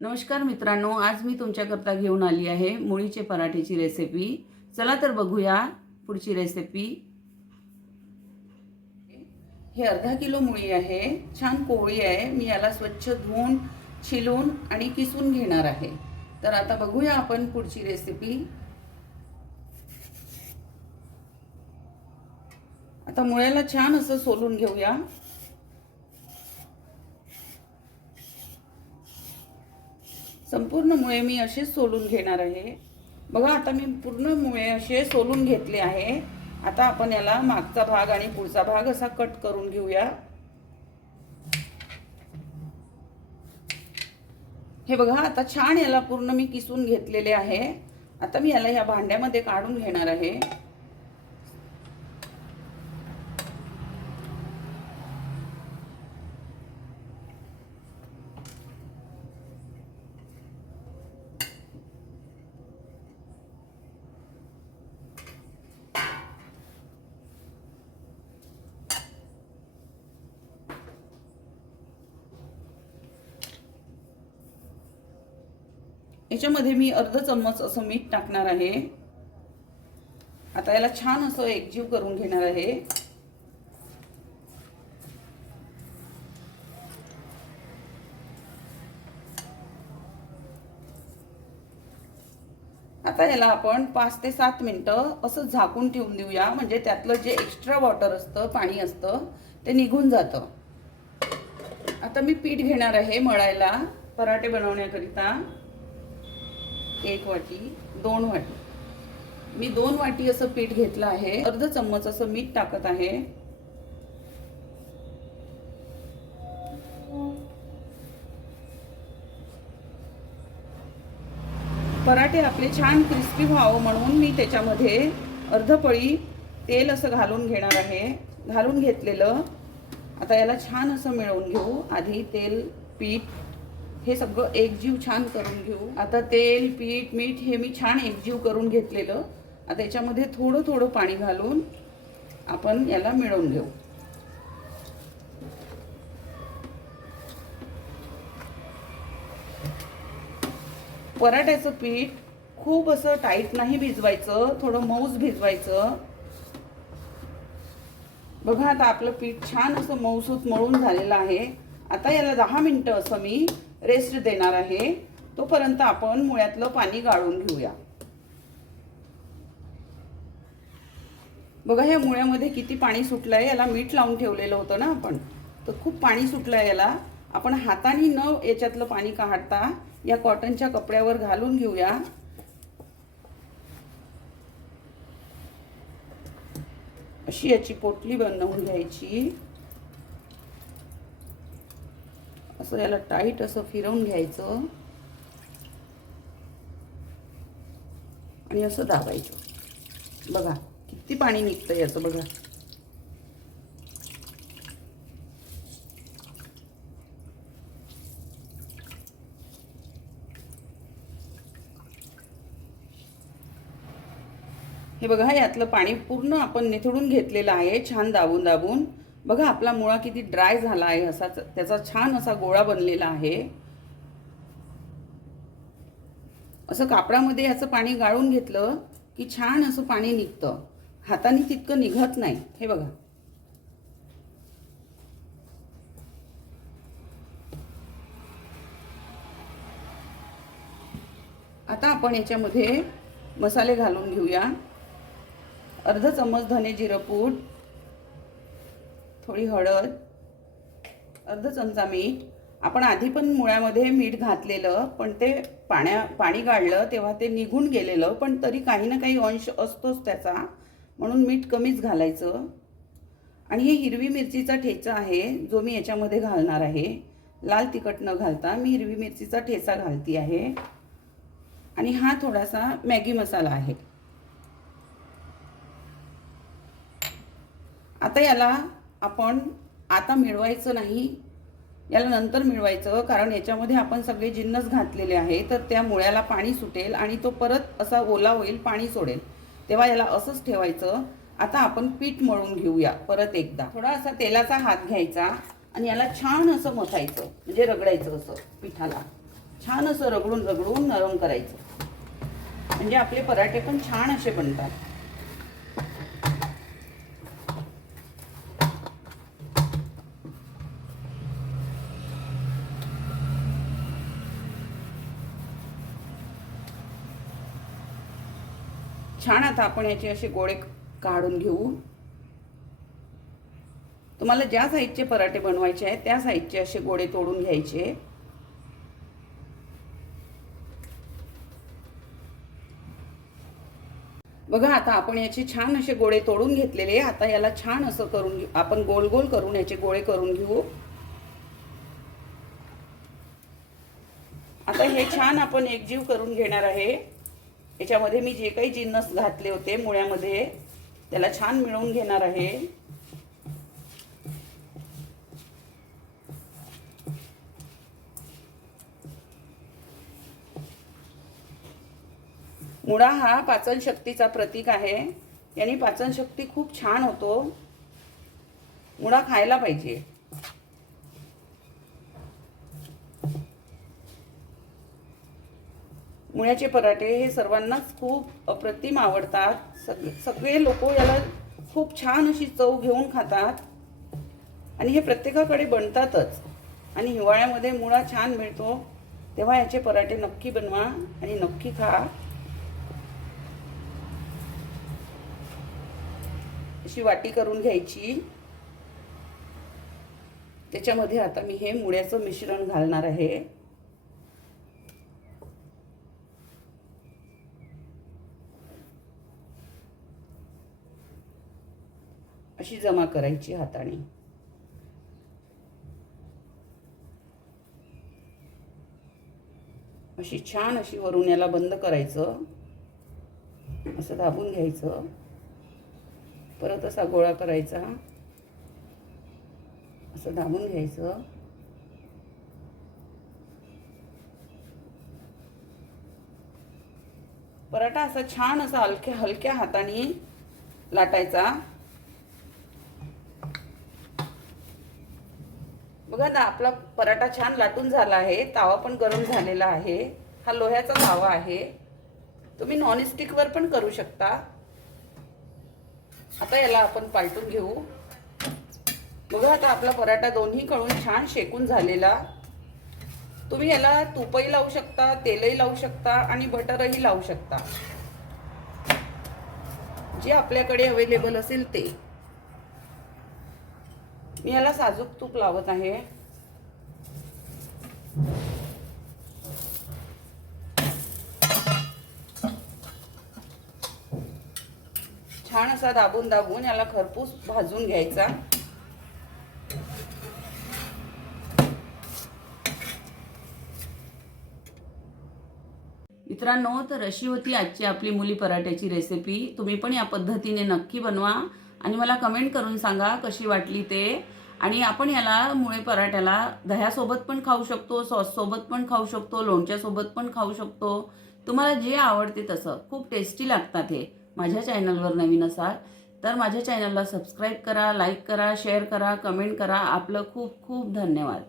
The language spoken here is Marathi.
नमस्कार मित्रांनो, आज मी तुमच्याकरता घेऊन आली आहे मुळीचे पराठेची रेसिपी। चला तर बघूया पुढची रेसिपी। हे अर्धा किलो मुळी आहे, छान कोवळी आहे। मी याला स्वच्छ धुवून छिलून आणि किसून घेणार आहे। तर आता बघूया आपण पुढची रेसिपी। आता मुळ्याला छान असं सोलून घेऊया। संपूर्ण मुळे मी असे सोलून घेणार आहे। बघा, आता मी पूर्ण मुळे असे सोलून घेतले आहे। आता आपण याला मागचा भाग आणि पुढचा भाग असा कट करून घेऊया। हे बघा, आता छान याला पूर्ण मी किसून घेतलेले आहे। आता मी याला या भांड्यामध्ये काढून घेणार आहे। याच्यामध्ये मी अर्धा चम्मच असं मीठ टाकणार आहे। आता याला छान असं एकजीव करून घेणार आहे। आता याला आपण 5 ते 7 मिनिटं असं झाकून ठेवून देऊया, म्हणजे त्यातलं जे एक्स्ट्रा वॉटर असतं, पाणी असतं, ते निघून जातं। आता मी पीठ घेणार आहे मळायला पराठे बनवण्याकरिता। 1 वाटी, 2 वाटी, मी 2 वाटी असं पीठ घेतलं आहे। अर्धा चम्मच असं मीठ टाकत आहे। पराठे आपले छान क्रिस्पी व्हावं म्हणून मी त्याच्यामध्ये अर्ध पळी तेल असं घालून घेणार आहे। घालून घेतलेलं आता याला छान असं मिळवून घेऊ। आधी तेल, पीठ हे सगळं एकजीव छान करून घेऊ। आता तेल, पीठ, मीठ हे मी छान एकजीव करून घेतलेलं। आता याच्यामध्ये थोडं थोडं पाणी घालून आपण याला मिळवून घेऊ। पराठ्याचं पीठ खूप असं टाईट नाही भिजवायचं, थोडं मऊच भिजवायचं। बघा, आता आपलं पीठ छान असं मऊसूत मळून झालेलं आहे। आता याला 10 मिनिटं असं मी रेस्ट देणार आहे। तोपर्यंत आपण मुळ्यातलं पाणी गाळून घेऊया। बघा, ह्या मुळ्यामध्ये किती पाणी सुटलंय। याला मीठ लावून ठेवलेलं होतं ना आपण, तर खूप पाणी सुटलंय याला। आपण हाताने न याच्यातलं पाणी काढता या कॉटनच्या कपड्यावर घालून घेऊया। अशी याची पोटली बनवून घ्यायची। असं याला टाईट असं फिरवून घ्यायचं आणि असं दाबायचं। बघा किती पाणी निघतं याचं, बघा। हे बघा, यातलं पाणी पूर्ण आपण निथळून घेतलेलं आहे, छान दाबून दाबून। बघा, आपला मुळा किती ड्राय झाला आहे, असा त्याचा छान असा गोळा बनलेला आहे। असं कापडामध्ये याचं पाणी गाळून घेतलं की छान असं पाणी निघतं। हाताने तितकं निघत नाही। हे बघा, आता आपण याच्यामध्ये मसाले घालून घेऊया। अर्धा चम्मच धने जिरं पूड, थोडी हळद, अर्धा चमचा मीठ। आपण आधी पण मुळ्यामध्ये मीठ घातलेलं, पण ते पाणी गाळलं तेव्हा ते निघून गेलेलं, पण तरी काही ना काही अंश असतोच त्याचा, म्हणून मीठ कमीच घालायचं। आणि ही हिरवी मिरचीचा ठेचा आहे जो मी याच्यामध्ये घालणार आहे। लाल तिखट न घालता मी हिरवी मिरचीचा ठेचा घालती आहे। आणि हा थोडासा मॅगी मसाला आहे। आता याला आपण आता मिळवायचं नाही, याला नंतर मिळवायचं, कारण याच्यामध्ये आपण सगळे जिन्नस घातलेले आहे, तर त्या मुळ्याला पाणी सुटेल आणि तो परत असा ओला होईल, पाणी सोडेल, तेव्हा याला असंच ठेवायचं। आता आपण पीठ मळून घेऊया परत एकदा। थोडा असा तेलाचा हात घ्यायचा आणि याला छान असं मथायचं, म्हणजे रगडायचं असं पिठाला। छान असं रगडून रगडून नरम करायचं, म्हणजे आपले पराठे पण छान असे बनतात. छान. आता आपण याचे असे गोळे काढून घेऊ. तुम्हाला ज्या साईजचे पराठे बनवायचे आहेत त्या साईजचे असे गोळे तोडून घ्यायचे. बघा, आता आपण याचे छान असे गोळे तोडून घेतलेले. आता याला छान असं करून आपण गोल गोल करून याचे गोळे करून घेऊ. आता हे छान आपण एकजीव करून घेणार आहे. याच्यामध्ये मी जे काही जिन्नस घातले होते मुळ्यामध्ये त्याला छान मिळवून घेणार आहे. मुळा हा पाचन शक्तीचा प्रतीक आहे. याने पाचन शक्ती खूप छान होतो. मुळा खायला पाहिजे. मुळ्याचे पराठे हे सर्वांनाच खूप अप्रतिम आवडतात. सगळे लोक याला खूप छान अशी चव घेऊन खातात आणि हे प्रत्येकाकडे बनतातच. आणि हिवाळ्यामध्ये मुळा छान मिळतो तेव्हा याचे पराठे नक्की बनवा आणि नक्की खा. अशी वाटी करून घ्यायची. त्याच्यामध्ये आता मी हे मुळ्याचं मिश्रण घालणार आहे. अशी जमा करायची हाताने. अशी छान अशी वरून याला बंद करायचं. असं दाबून घ्यायचं. परत असा गोळा करायचा. असं दाबून घ्यायचं. पराठा असा छान असा हलक्या हाताने लाटायचा. बघा ना, आपला पराठा छान लाटून झाला आहे. तावा पण गरम झालेला आहे. हा लोह्याचा तावा आहे. तुम्ही नॉनस्टिकवर पण करू शकता. आता याला आपण पालटून घेऊ. बघा, आता आपला पराठा दोन्हीकडून छान शेकून झालेला. तुम्ही याला तूपही लावू शकता, तेलही लावू शकता आणि बटरही लावू शकता, जे आपल्याकडे अवेलेबल असेल ते. मी याला साजूक तूप लावत आहे. छान असा दाबून दाबून याला खरपूस भाजून घ्यायचा. मित्रांनो, तर अशी होती आजची आपली मुली पराठ्याची रेसिपी. तुम्ही पण या पद्धतीने नक्की बनवा आणि मला कमेंट करून सांगा कशी वाटली ते. आणि आपण याला मुळे पराठ्याला दह्यासोबत पण खाऊ शकतो, सॉससोबत पण खाऊ शकतो, लोणच्यासोबत पण खाऊ शकतो. तुम्हाला जे आवडते तसं. खूप टेस्टी लागतात हे. माझ्या चॅनलवर नवीन असाल तर माझ्या चॅनलला सबस्क्राईब करा, लाईक करा, शेअर करा, कमेंट करा. आपलं खूप खूप धन्यवाद.